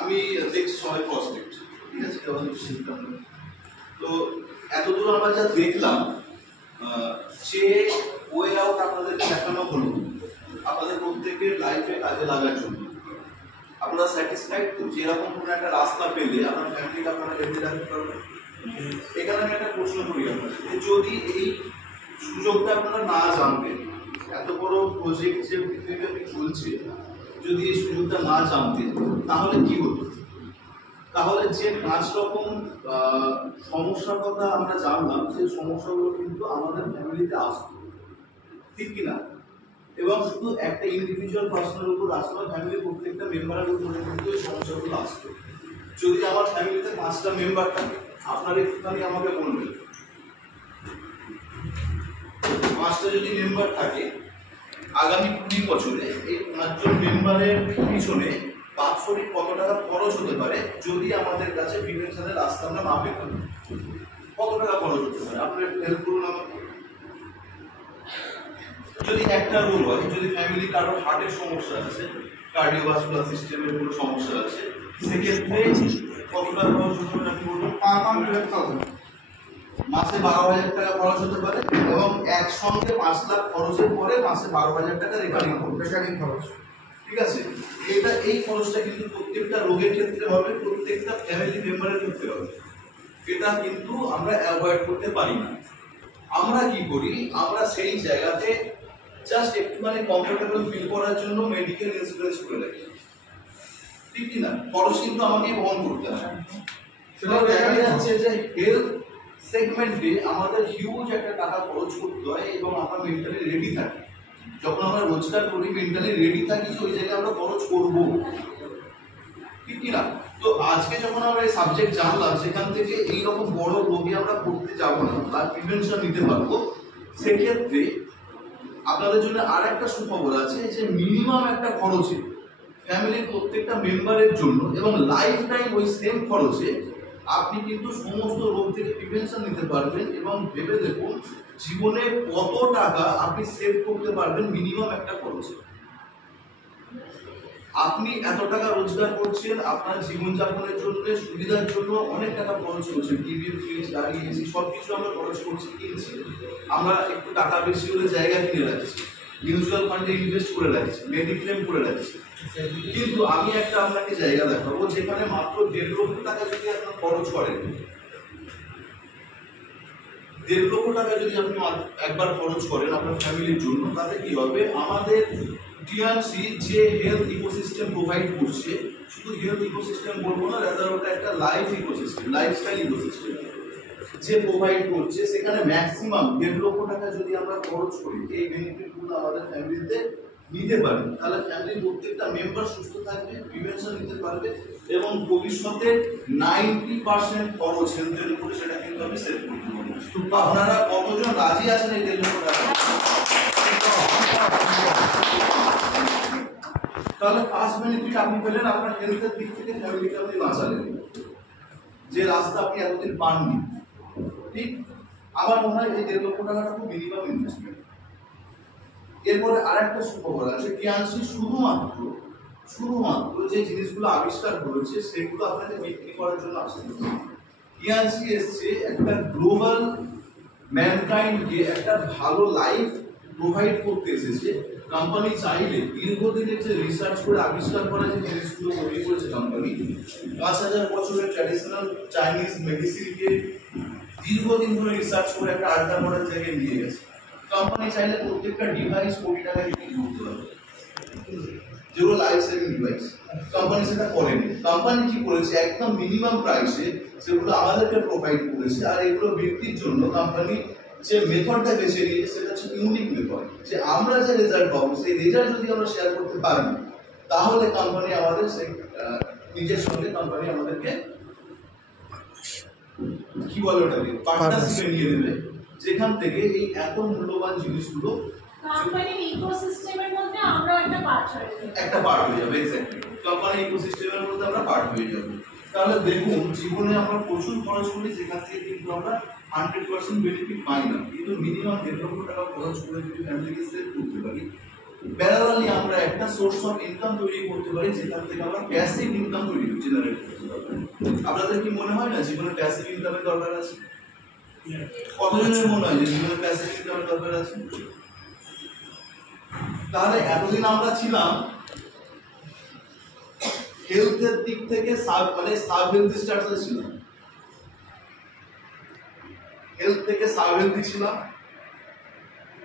আমি দেখছি সবাই পজিটিভ, ঠিক আছে, তো এতদূর আমরা যা দেখলাম যে ওয়ে আউট আপনাদেরকে দেখানো হলো আপনাদের প্রত্যেকের লাইফে কাজে লাগার জন্য। আপনারা স্যাটিসফাইড তো যেরকম কোনো একটা রাস্তা পেলে আপনার ফ্যামিলিকে আপনারা বেঁধে রাখতে পারবেন? এখানে আমি একটা প্রশ্ন করি আপনাদের, যদি এই সুযোগটা আপনারা না জানতেন, এত বড় প্রজেক্ট যে পৃথিবীব্যাপী চলছে, যদি এই সুযোগটা না জানতেন তাহলে কি হতো? তাহলে যে 5 রকম সমস্যার কথা আমরা জানলাম, সেই সমস্যাগুলো কিন্তু আমাদের ফ্যামিলিতে আসতো, ঠিক কিনা? এবং শুধু একটা ইন্ডিভিজুয়াল পার্সনের উপর আসতো না, ফ্যামিলির প্রত্যেকটা মেম্বারের উপরে কিন্তু এই সমস্যাগুলো আসতো। যদি আমার ফ্যামিলিতে 5টা মেম্বার থাকে, আপনার একটুখানি আমাকে বলবেন, 5টা যদি মেম্বার থাকে, আগামী 20 বছরে এই 5 জন মেম্বারের পিছনে বাৎসরিক কত টাকা খরচ হতে পারে যদি আমাদের কাছে প্রিভেনশনের রাস্তা আমরা না পেতাম? কত টাকা খরচ হতে পারে? আপনারা একটু হেল্প করুন আমাকে। যদি একটা রোগ হয়, যদি ফ্যামিলি কারোর হার্টের সমস্যা আছে, কার্ডিওভাস্কুলার সিস্টেমের কোনো সমস্যা আছে, সেক্ষেত্রে কত টাকা খরচ হতে পারে আপনি বলুন? মাসে 12,000 টাকা খরচ হতে পারে, এবং একসঙ্গে 5 লাখ খরচের পরে মাসে 12,000 টাকা রেকারিং খরচ, ঠিক আছে? এই খরচটা কিন্তু প্রত্যেকটা রোগের ক্ষেত্রে হবে, প্রত্যেকটা ফ্যামিলি মেম্বারের ক্ষেত্রে হবে। এটা কিন্তু আমরা অ্যাভয়েড করতে পারি না। আমরা কি করি, আমরা সেই জায়গাতে জাস্ট একটুখানি কমফোর্টেবল ফিল করার জন্য মেডিকেল ইন্স্যুরেন্স করে রাখি, ঠিক কিনা? খরচ কিন্তু আমাকেই বহন করতে হয়। সেটা দেখা যাচ্ছে যে হেলথ সেগমেন্টে আমাদের হিউজ একটা টাকা খরচ করতে হয়, এবং আমরা মেন্টালি রেডি থাকি। যখন আমরা রোজগার করি, মেন্টালি রেডি থাকি যে ওই জায়গায় আমরা খরচ করব, ঠিক কিনা? তো আজকে যখন আমরা এই সাবজেক্ট জানলাম, সেখান থেকে এইরকম বড় রোগে আমরা পড়তে যাবো না বা প্রিভেনশন নিতে পারবো। সেক্ষেত্রে আপনাদের জন্য আর একটা সুখবর আছে, যে মিনিমাম একটা খরচে ফ্যামিলির প্রত্যেকটা মেম্বারের জন্য এবং লাইফ টাইম ওই সেম খরচে আপনি কিন্তু সমস্ত রোগ থেকে প্রিভেনশন নিতে পারবেন। এবং ভেবে দেখুন জীবনে কত টাকা আপনি সেভ করতে পারবেন মিনিমাম একটা খরচে। আপনি এত টাকা রোজগার করছেন, আপনার জীবনযাপনের জন্য, সুবিধার জন্য অনেক টাকা খরচ করছেন, টিভি, ফ্রিজ, গাড়ি, এসি সব কিছু আমরা খরচ করছি, কিনছি। আমরা একটু টাকা বেশি হলে জায়গা কিনে রাখছি, মিউচুয়াল ফান্ডে ইনভেস্ট করে রাখছি, মেডিক্লেম করে রাখছি। কিন্তু আমি একটা আপনাকে জায়গা দেখাবো যেখানে মাত্র 1.5 লক্ষ টাকা যদি আপনার খরচ করেন, 1.5 লক্ষ টাকা যদি আপনি একবার খরচ করেন আপনার ফ্যামিলির জন্য, তাতে কি হবে? আমাদের টিআরসি যে হেলথ ইকোসিস্টেম প্রোভাইড করছে, শুধু হেলথ ইকোসিস্টেম বলবো না, রাদার ওটা একটা লাইফ ইকোসিস্টেম, লাইফস্টাইল ইকোসিস্টেম যে প্রোভাইড করছে, সেখানে ম্যাক্সিমাম 1.5 লক্ষ টাকা যদি আমরা খরচ করি, এই বেনিফিটগুলো আমাদের ফ্যামিলিতে নিতে পারি, তাহলে ফ্যামিলির প্রত্যেকটা মেম্বার সুস্থ থাকবে, প্রিভেনশন নিতে পারবে, এবং ভবিষ্যতে 90% খরচ হেলথের উপরে সেটা কিন্তু আমি সেভ করতে পারবো। আপনারা কতজন রাজি আছেন এই 1.5 লক্ষ টাকা? তাহলে ফার্স্ট বেনিফিট আপনি পেলেন, আপনার হেলথের দিক থেকে ফ্যামিলিকে আপনি বাঁচালেন, যে রাস্তা আপনি এতদিন পাননি, ঠিক? আমার মনে হয় এই 1.5 লক্ষ টাকাটা খুব মিনিমাম ইনভেস্টমেন্ট। এরপরে আরেকটা সুখবর আছে, টিআরসি শুধুমাত্র যে জিনিসগুলো আবিষ্কার করেছে সেগুলো আপনাকে বিক্রি করার জন্য আসছে। টিআরসি এসছে একটা গ্লোবাল ম্যানকাইন্ডকে একটা ভালো লাইফ প্রোভাইড করতে এসেছে। কোম্পানি চাইলে দীর্ঘদিনের যে রিসার্চ করে আবিষ্কার করা যে জিনিসগুলো তৈরি করেছে কোম্পানি, 5,000 বছরের ট্র্যাডিশনাল চাইনিজ মেডিসিনকে দীর্ঘদিন ধরে রিসার্চ করে একটা আল্ট্রা মডেল জায়গায় নিয়ে গেছে। কোম্পানি চাইলে প্রত্যেকটা ডিভাইস কোটি টাকা বিক্রি করতে পারে, যেগুলো লাইফ সেভিং ডিভাইস। কোম্পানি সেটা করেনি। কোম্পানি কি করেছে, একদম মিনিমাম প্রাইসে সেগুলো আমাদেরকে প্রোভাইড করেছে। আর এগুলো বিক্রির জন্য কোম্পানি যে মেথডটা বেছে নিয়েছে সেটা হচ্ছে ইউনিক মেথড, যে আমরা যে রেজাল্ট পাবো সেই রেজাল্ট যদি আমরা শেয়ার করতে পারি, তাহলে কোম্পানি আমাদের সেই নিজের সঙ্গে কোম্পানি আমাদেরকে কি বলে ওটাকে পার্টনারশিপে নিয়ে দেবে, যেখান থেকে এই এত মূল্যবান জিনিসগুলো কোম্পানির ইকোসিস্টেমের মধ্যে আমরা একটা পার্ট হয়ে যাবে। এক্স্যাক্টলি, কোম্পানি ইকোসিস্টেমের মধ্যে আমরা পার্ট হয়ে যাব। তাহলে দেখুন জীবনে আমরা প্রচুর খরচ করি, যেখান থেকে কিন্তু আমরা 100% বেনিফিট পাই না, কিন্তু মিনিমাম 1.5 লক্ষ টাকা খরচ করে যদি ফ্যামিলিকে সেভ করতে পারি, প্যারালালি আমরা একটা সোর্স অফ ইনকাম তৈরি করতে পারি, যেখান থেকে আমরা প্যাসিভ ইনকাম তৈরি করছি। জেনারেট করতে পারবেন। আপনাদের কি মনে হয় না জীবনে প্যাসিভ ইনকামের দরকার আছে? কতজনের মনে হয় যে জীবনে প্যাসিভ ইনকামের দরকার আছে? তাহলে এতদিন আমরা ছিলাম হেলথের দিক থেকে মানে সাব হেলথি স্ট্যাটাসে ছিলাম, হেলথ থেকে সাব হেলথি ছিলাম,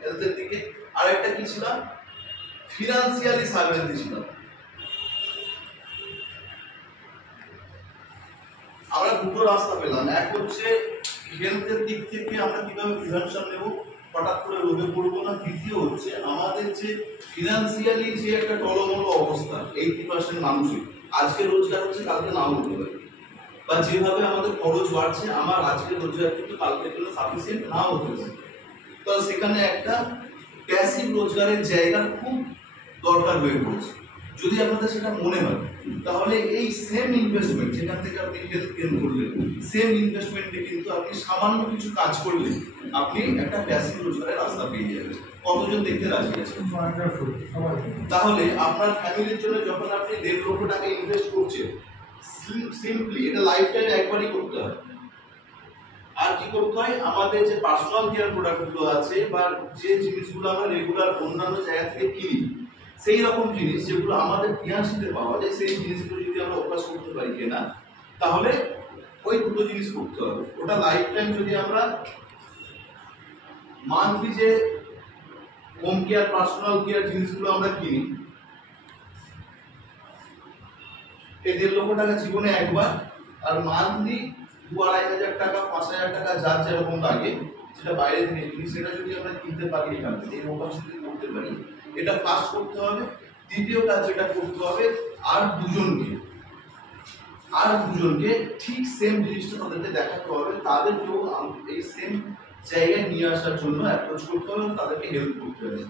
হেলথের দিকে আরেকটা কি ছিলাম, ফিনান্সিয়ালি সাব হেলথি ছিলাম। আমরা দুটো রাস্তা পেলাম, এক হচ্ছে হেলথের দিক থেকে আমরা কিভাবে প্রিভেনশন নেব, হঠাৎ করে রোগে পড়বো না। দ্বিতীয় হচ্ছে আমাদের যে ফিনান্সিয়ালি যে একটা টলমলো অবস্থা 80% মানুষের, আজকে রোজগার হচ্ছে কালকে নাও হতে পারে, বা যেভাবে আমাদের খরচ বাড়ছে আমার আজকে রোজগার কিন্তু কালকের জন্য সাফিসিয়েন্ট নাও হতে পারে। তো সেখানে একটা প্যাসিভ রোজগারের জায়গা খুব দরকার হয়ে পড়েছে। যদি আপনাদের সেটা মনে হয় তাহলে এই সেম ইনভেস্টমেন্ট যেখান থেকে আপনি হেলথ গেইন করলেন, সেম ইনভেস্টমেন্টে কিন্তু আপনি সামান্য কিছু কাজ করলে আপনি একটা প্যাসিভ রোজগারের রাস্তা পেয়ে যাবেন। কতজন দেখতে রাজি আছেন? তাহলে আপনার ফ্যামিলির জন্য যখন আপনি 1.5 লক্ষ টাকা ইনভেস্ট করছেন, সিম্পলি এটা লাইফ টাইম একবারই করতে হয়। আর কি করতে হয়, আমাদের যে পার্সোনাল কেয়ার প্রোডাক্টগুলো আছে বা যে জিনিসগুলো আমরা রেগুলার অন্যান্য জায়গা থেকে কিনি, সেই রকম জিনিস যেগুলো আমাদের ফিনান্সিতে পাওয়া যায়, সেই জিনিসগুলো যদি আমরা অভ্যাস করতে পারি কিনা, তাহলে ওই দুটো জিনিস করতে হবে। ওটা লাইফ টাইম যদি আমরা মান্থলি যে হোম কেয়ার পার্সোনাল কেয়ার জিনিসগুলো আমরা কিনি, এই 1.5 লক্ষ টাকা জীবনে একবার, আর মান্থলি 2-2.5 টাকা 5,000 টাকা যার যেরকম লাগে, সেটা বাইরে থেকে কিনি, সেটা যদি আমরা কিনতে পারি এখান থেকে, এই অভ্যাস যদি করতে পারি, এটা ফার্স্ট করতে হবে। দ্বিতীয় কাজ যেটা করতে হবে, আর দুজনকে ঠিক সেম জিনিসটা তাদেরকে দেখাতে হবে, তাদেরকেও এই সেম জায়গায় নিয়ে আসার জন্য অ্যাপ্রোচ করতে হবে, তাদেরকে হেল্প করতে হবে।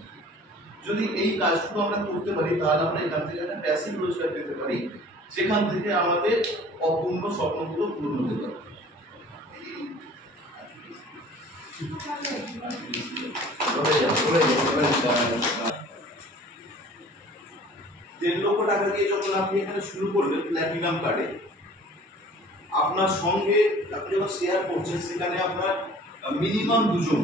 যদি এই কাজগুলো আমরা করতে পারি তাহলে আমরা এখান থেকে একটা প্যাসিভ রোজগার পেতে পারি, যেখান থেকে আমাদের অপূর্ণ স্বপ্নগুলো পূরণ হতে পারে। 1.5 লক্ষ টাকা দিয়ে যখন আপনি এখানে শুরু করবেন প্ল্যাটিনাম কার্ডে, আপনার সঙ্গে আপনি যখন শেয়ার করছেন সেখানে আপনার মিনিমাম 2 জন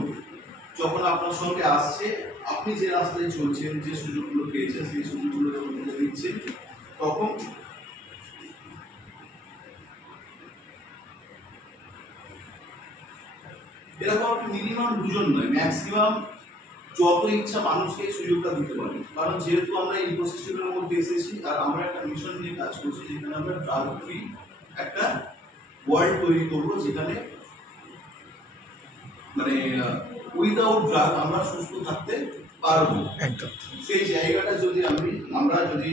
যখন আপনার সঙ্গে আসছে, আপনি যে রাস্তায় চলছেন, যে সুযোগগুলো পেয়েছেন, সেই সুযোগগুলো যখন দিচ্ছেন, তখন এরকম আপনি মিনিমাম 2 জন নয়, ম্যাক্সিমাম যত ইচ্ছা মানুষকে এই সুযোগটা দিতে পারি। কারণ যেহেতু আমরা এই ইকোসিস্টেমের মধ্যে এসেছি আর আমরা একটা মিশন নিয়ে কাজ করছি, যেখানে আমরা ড্রাগ ফ্রি একটা ওয়ার্ল্ড তৈরি করবো, যেখানে মানে উইদাউট ড্রাগ আমরা সুস্থ থাকতে পারবো। একদম সেই জায়গাটা যদি আমরা যদি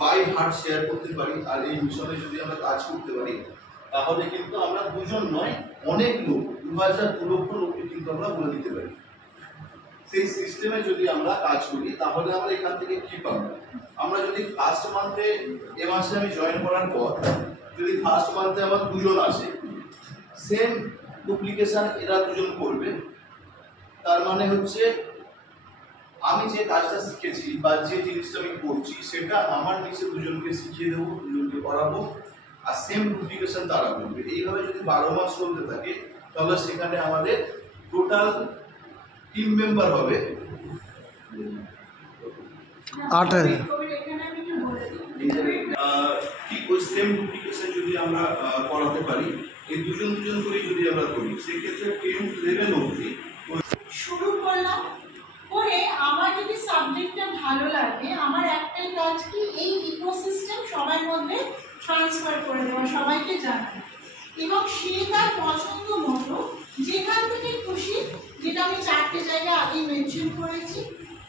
বাই হার্ট শেয়ার করতে পারি আর এই মিশনে যদি আমরা কাজ করতে পারি, তাহলে কিন্তু আমরা 2 জন নয়, অনেক লোক, 2 লক্ষ লোককে কিন্তু আমরা বলে দিতে পারি। সেই সিস্টেমে যদি আমরা কাজ করি তাহলে আমরা এখান থেকে কি পাবো, আমরা যদি ফার্স্ট মান্থে, এ মাসে আমি জয়েন করার পর যদি ফার্স্ট মান্থে আমার 2 জন আসে, সেম ডুপ্লিকেশন এরা 2 জন করবে, তার মানে হচ্ছে আমি যে কাজটা শিখেছি বা যে জিনিসটা আমি করছি সেটা আমার নিচে 2 জনকে শিখিয়ে দেবো, 2 জনকে করাবো, আর সেম ডুপ্লিকেশন তারা করবে। এইভাবে যদি 12 মাস চলতে থাকে তাহলে সেখানে আমাদের টোটাল টিম মেম্বার হবে 8,000। ঠিক ওই সেম ডুপ্লিকেশন যদি আমরা করাতে পারি, এই 2 জন করে যদি আমরা করি, সেক্ষেত্রে 10th লেভেল অবধি শুরু করলাম করে আমার যদি সাবজেক্টটা ভালো লাগে, আমার একটাই কাজ কি এই ইকোসিস্টেম সবার মধ্যে ট্রান্সফার করে দেওয়া, সবাইকে জানানো, এবং সে তার পছন্দ মতো যেখান থেকে খুশি, যেটা আমি 4টে জায়গা আগেই মেনশন করেছি,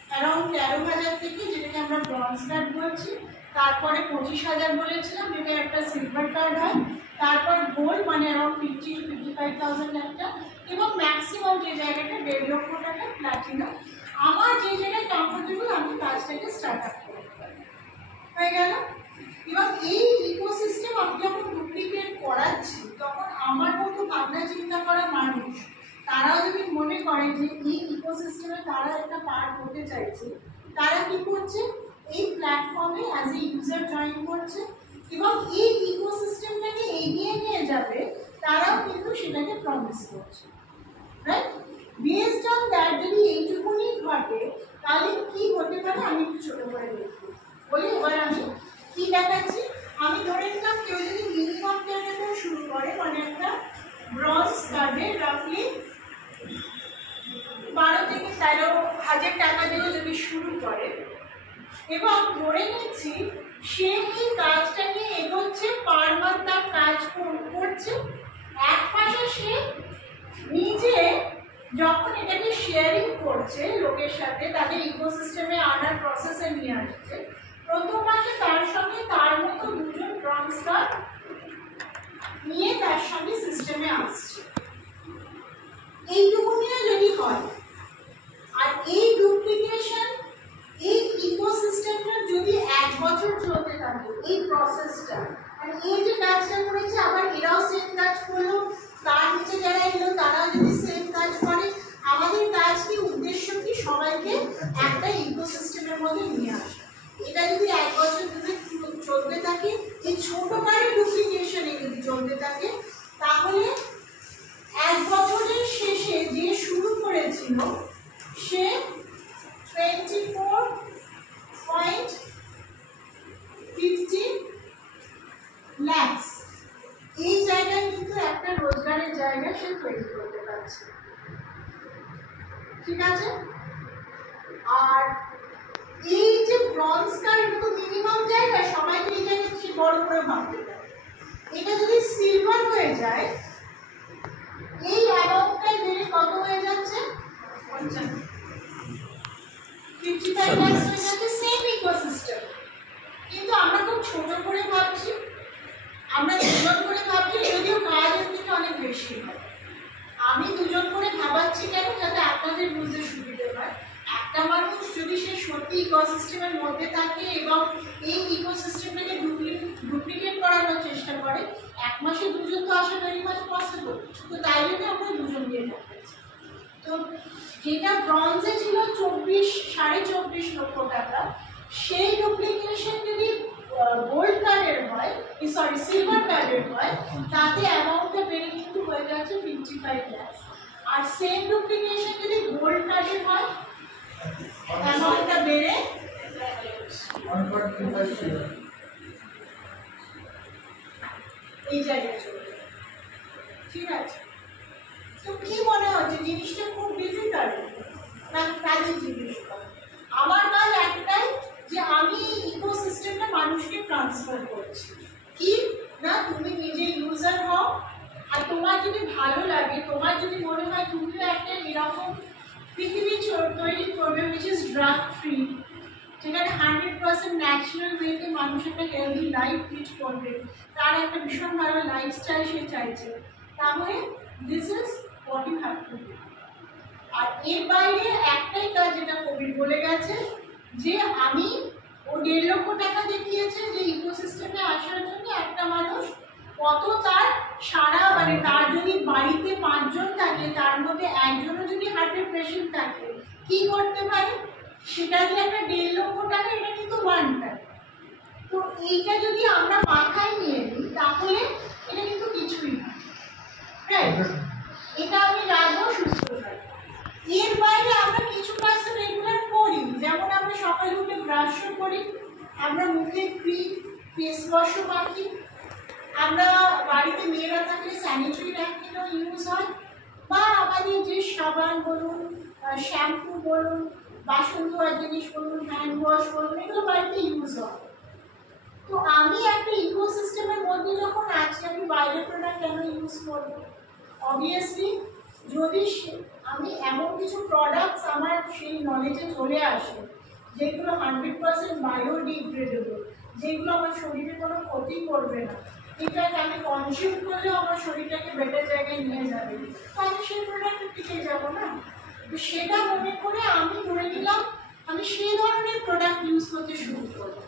অ্যারাউন্ড 13,000 থেকে, যেটাকে আমরা ব্রঞ্জ কার্ড বলছি, তারপরে 25,000 বলেছিলাম, যেটা একটা সিলভার কার্ড হয়, তারপর গোল্ড মানে অ্যারাউন্ড 50 to 55,000 একটা, এবং ম্যাক্সিমাম যে জায়গাটা 1.5 লক্ষ টাকা প্ল্যাটিনাম। আমার যে জায়গায় কমফোর্টেবল আমি কাজটাকে স্টার্ট আপ করতে পারি, হয়ে গেল। এবং এই ইকোসিস্টেম আমি যখন ডুপ্লিকেট করাচ্ছি, তখন আমার মতো ভাবনা চিন্তা করা মানুষ, তারাও যদি মনে করে যে এই ইকোসিস্টেমে তারা একটা পার্ট হতে চাইছে, তারা কি করছে, এই প্ল্যাটফর্মে অ্যাজ এ ইউজার জয়েন করছে, এবং এই করে, মানে একটা ব্রঞ্জ কার্ডে রাফলি 12 থেকে 13,000 টাকা দিয়ে যদি শুরু করে, এবং ধরে নিচ্ছি সে এই কাজটাকে এগোচ্ছে, পার মান্থ তার কাজ করছে, এক মাসে সে নিজে যখন এটাকে শেয়ারিং করছে লোকের সাথে, তাদের ইকোসিস্টেমে আনার প্রসেসে নিয়ে আসছে, প্রথম মাসে তার সঙ্গে তার মতো দুজন ট্রান্সফার নিয়ে তার সঙ্গে সিস্টেমে আসছে। এইটুকু নিয়ে যদি হয়, আর এই ডুপ্লিকেশন, এই ইকোসিস্টেমটা যদি 1 বছর চলতে থাকে, এই প্রসেসটা, মানে এই যে কাজটা করেছে আবার এরাও সেম কাজ করলো, তার নিচে যারা এলো তারাও যদি সেম কাজ করে, আমাদের কাজ কি, উদ্দেশ্য কি, সবাইকে একটা ইকোসিস্টেমের মধ্যে নিয়ে আসা। এটা যদি 1 বছর ধরে চলতে থাকে, এই ছোটখাটো ডুপ্লিকেশনে যদি চলতে থাকে, তাহলে 1 বছরের শেষে যে শুরু করেছিল সে 24.50 lakhs এই জায়গায় কিন্তু একটা রোজগারের জায়গা সে তৈরি করতে পারছে, ঠিক আছে। আর এই যে ব্রঞ্জ কার্ড, এটা তো মিনিমাম জায়গা, সবাইকে এই জায়গায় সে বড় করে ভাবতে পারে। এটা যদি সিলভার হয়ে যায়, এই অ্যামাউন্টটাই বেড়ে কত হয়ে যাচ্ছে, 55 lakhs হয়ে যাচ্ছে, সেম ইকোসিস্টেম। কিন্তু আমরা খুব ছোট করে ভাবছি, আমরা 2জন করে ভাবছি, যদিও কাজ এর থেকে অনেক বেশি হয়। আমি 2জন করে ভাবাচ্ছি কেন, যাতে আপনাদের বুঝতে সুবিধা হয়। একটা মানুষ যদি সে সত্যি ইকোসিস্টেমের মধ্যে থাকে এবং এই ইকোসিস্টেমটাকে ডুপ্লিকেট করানোর চেষ্টা করে, 1 মাসে 2জন তো আসা ভেরি মাচ পসিবল। তো তাই জন্য আমরা 2জন দিয়ে থাকছি। তো যেটা ব্রঞ্জে ছিল 24.5 লক্ষ টাকা, সেই ডুপ্লিকেশন যদি গোল্ড কার্ডের হয়, সরি সিলভার কার্ডের হয়, তাতে অ্যামাউন্টটা বেড়ে কিন্তু হয়ে যাচ্ছে 55 লাখ। আর সেম ডুপ্লিকেশন যদি গোল্ড কার্ডের হয়, অ্যামাউন্টটা বেড়ে 1.25 এই জায়গায় চলে যাবে, ঠিক আছে। তো কি মনে হচ্ছে জিনিসটা খুব ডিফিকাল্ট না কাজের জিনিসটা? আমার কাজ একটাই, যে আমি ইকোসিস্টেমটা মানুষকে ট্রান্সফার করছি, কি না তুমি নিজে ইউজার হও, আর তোমার যদি ভালো লাগে, তোমার যদি মনে হয় তুমিও একটা এরকম পৃথিবী তৈরি করবে উইচ ইজ ড্রাগ ফ্রি, যেখানে 100% ন্যাচারাল ওয়েতে মানুষ একটা হেলদি লাইফ লিড করবে, তার একটা ভীষণ ভালো লাইফস্টাইল সে চাইছে, তাহলে this is what you have to do. আর এর বাইরে একটাই কাজ, যেটা কবির বলে গেছে, যে আমি ও 1.5 লক্ষ টাকা দেখিয়েছে যে ইকোসিস্টেমে আসার জন্য একটা মানুষ কত তার সারা, মানে তার যদি বাড়িতে 5 জন থাকে, তার মধ্যে একজনও যদি হার্টের পেশেন্ট থাকে, কি করতে পারে, সেটা দিয়ে একটা 1.5 লক্ষ টাকা, এটা কিন্তু 1 টাকা। তো এইটা যদি আমরা মাথায় নিয়ে নিই, তাহলে এটা কিন্তু কিছুই না, রাইট? এটা আমি রাখবো সুস্থ থাকবো। এর বাইরে আমরা কিছু কাজ তো রেগুলার করি, যেমন আমরা সকালে উঠে ব্রাশও করি, আমরা মুখে ক্রিম ফেস ওয়াশও মাখি, আমরা বাড়িতে মেয়েরা থাকলে স্যানিটারি ন্যাপকিনও ইউজ হয়, বা আমাদের যে সাবান বলুন, শ্যাম্পু বলুন, বাসন ধোয়ার জিনিস বলুন, হ্যান্ড ওয়াশ বলুন, এগুলো বাড়িতে ইউজ হয়। তো আমি একটা ইকোসিস্টেমের মধ্যে যখন আছি, আমি বাইরের প্রোডাক্ট কেন ইউজ করবো? অবভিয়াসলি যদি আমি এমন কিছু প্রোডাক্টস আমার সেই নলেজে চলে আসে যেগুলো 100% বায়োডিগ্রেডেবল, যেগুলো আমার শরীরে কোনো ক্ষতি করবে না, ইনফ্যাক্ট আমি কনজিউম করলেও আমার শরীরটাকে বেটার জায়গায় নিয়ে যাবে, তো আমি সেই প্রোডাক্টের দিকে যাবো না। তো সেটা মনে করে আমি ধরে নিলাম আমি সেই ধরনের প্রোডাক্ট ইউজ করতে শুরু করবো,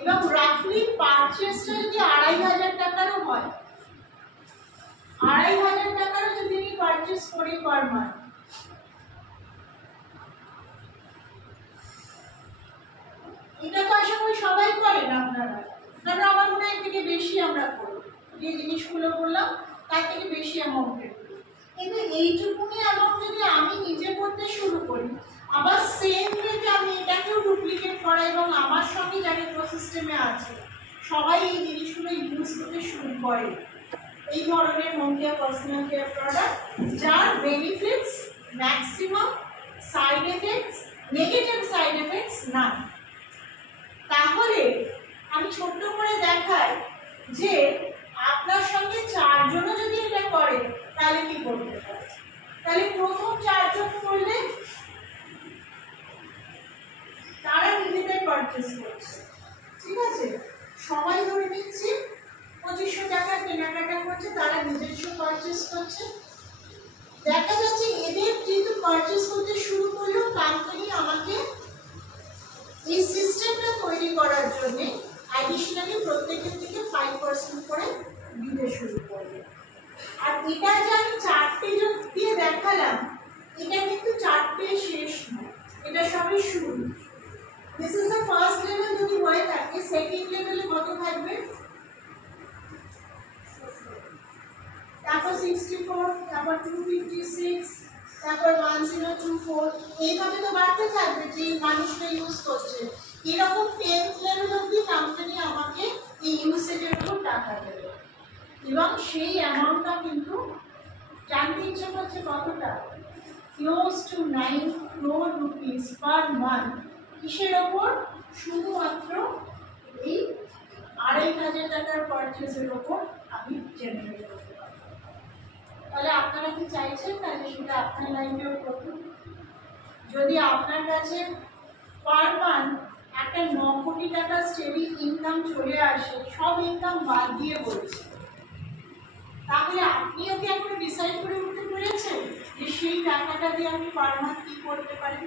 এবং রাফলি পারচেসটা যদি 2,500 টাকারও হয়, 2,500 টাকারও যদি আমি পারচেস করি পার মান্থ, এটা তো আশা করি সবাই করেন আপনারা, কারণ আমার মনে হয় এর থেকে বেশি আমরা করি, যে জিনিসগুলো বললাম তার থেকে বেশি অ্যামাউন্টের। কিন্তু এইটুকুনি অ্যামাউন্ট যদি আমি নিজে করতে শুরু করি, আবার সেম ওয়েতে আমি এটাকেও ডুপ্লিকেট করা, এবং আমার সঙ্গে যারা ইকোসিস্টেমে আছে সবাই এই জিনিসগুলো ইউজ করতে শুরু করে, এই ধরনের home care personal care product যার benefits maximum, side effects, negative side effects না। তাহলে আমি ছোট্ট করে দেখাই যে আপনার সঙ্গে 4 জনও যদি এটা করে তাহলে কি করতে পারে। তাহলে প্রথম 4 জন করলে তারা নিজেদের পারচেস করছে, ঠিক আছে, সবাই ধরে নিচ্ছি 2500 টাকা কেনাকাটা করছে, তারা নিজস্ব পারচেস করছে। দেখা যাচ্ছে এদের যেহেতু পারচেস করতে শুরু করলো, কোম্পানি আমাকে এই সিস্টেমটা তৈরি করার জন্য অ্যাডিশনালি প্রত্যেকের থেকে 5% করে দিতে শুরু করবে। আর এটা যে আমি 4টে দিয়ে দেখালাম, এটা কিন্তু 4টে শেষ নয়, এটা সবই শুরু। This is the first level. যদি হয়ে থাকে সেকেন্ড লেভেলে কত থাকবে, তারপর 64, তারপর 256, তারপর 1024, এইভাবে তো বাড়তে থাকবে যে মানুষটা ইউজ করছে। এরকম 10th লেভেল অব্দি কোম্পানি আমাকে এই ইউসেজের উপর টাকা দেবে এবং সেই অ্যামাউন্টটা কিন্তু জানতে ইচ্ছে করছে কতটা, close two 9 crore rupees per month. কিসের ওপর? শুধুমাত্র এই 2500 টাকার পারচেসের ওপর আমি জেনারেট করতে পারবো। তাহলে আপনারা কি চাইছেন তাহলে সেটা আপনার লাইফেও করুন। যদি আপনার কাছে পার মান্থ একটা 9 কোটি টাকা স্টেডি ইনকাম চলে আসে, সব ইনকাম বাদ দিয়ে বলছে, তাহলে আপনিও কি এখন ডিসাইড করে উঠতে পেরেছেন যে সেই টাকাটা দিয়ে আপনি পার মান্থ কি করতে পারেন?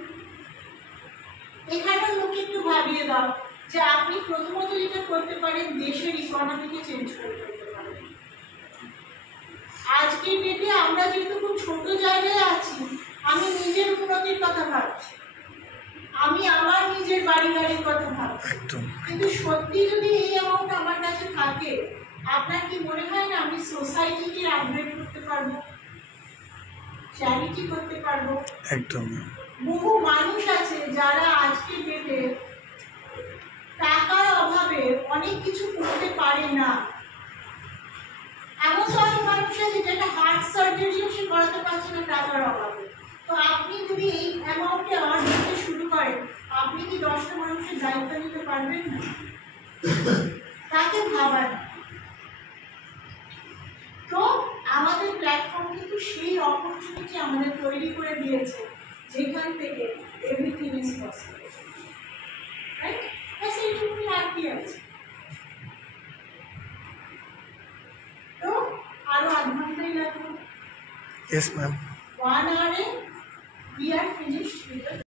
এখানেও লোকে একটু ভাবিয়ে দাও যে আপনি প্রথমত যেটা করতে পারেন, দেশের ইকোনমিকে চেঞ্জ করে ফেলতে পারেন। আজকের ডেটে আমরা যেহেতু খুব ছোট জায়গায় আছি, আমি নিজের উন্নতির কথা ভাবছি, আমি আমার নিজের বাড়ি গাড়ির কথা ভাবছি, কিন্তু সত্যি যদি এই অ্যামাউন্ট আমার কাছে থাকে, আপনার কি মনে হয় না আমি সোসাইটিকে আপগ্রেড করতে পারবো, চ্যারিটি করতে পারবো? একদম। বহু মানুষ আছে যারা আজকের ডেটে টাকার অভাবে অনেক কিছু করতে পারে না। এমন অনেক মানুষ আছে যেটা হার্ট সার্জারিও সে করাতে পারছে না টাকার অভাবে। তো আপনি যদি এই অ্যামাউন্টে আর্ন করতে শুরু করেন, আপনি কি 10টা মানুষের দায়িত্ব নিতে পারবেন না? তাকে ভাবার। তো আমাদের প্ল্যাটফর্ম কিন্তু সেই অপরচুনিটি আমাদের তৈরি করে দিয়েছে যেখান থেকে এভরিথিং ইজ পসিবল, রাইট? বাস এইটুকুনি রাখতে আছে। তো আরো 8 ঘন্টাই লাগবে। Yes, ma'am. 1 hour we are finished with the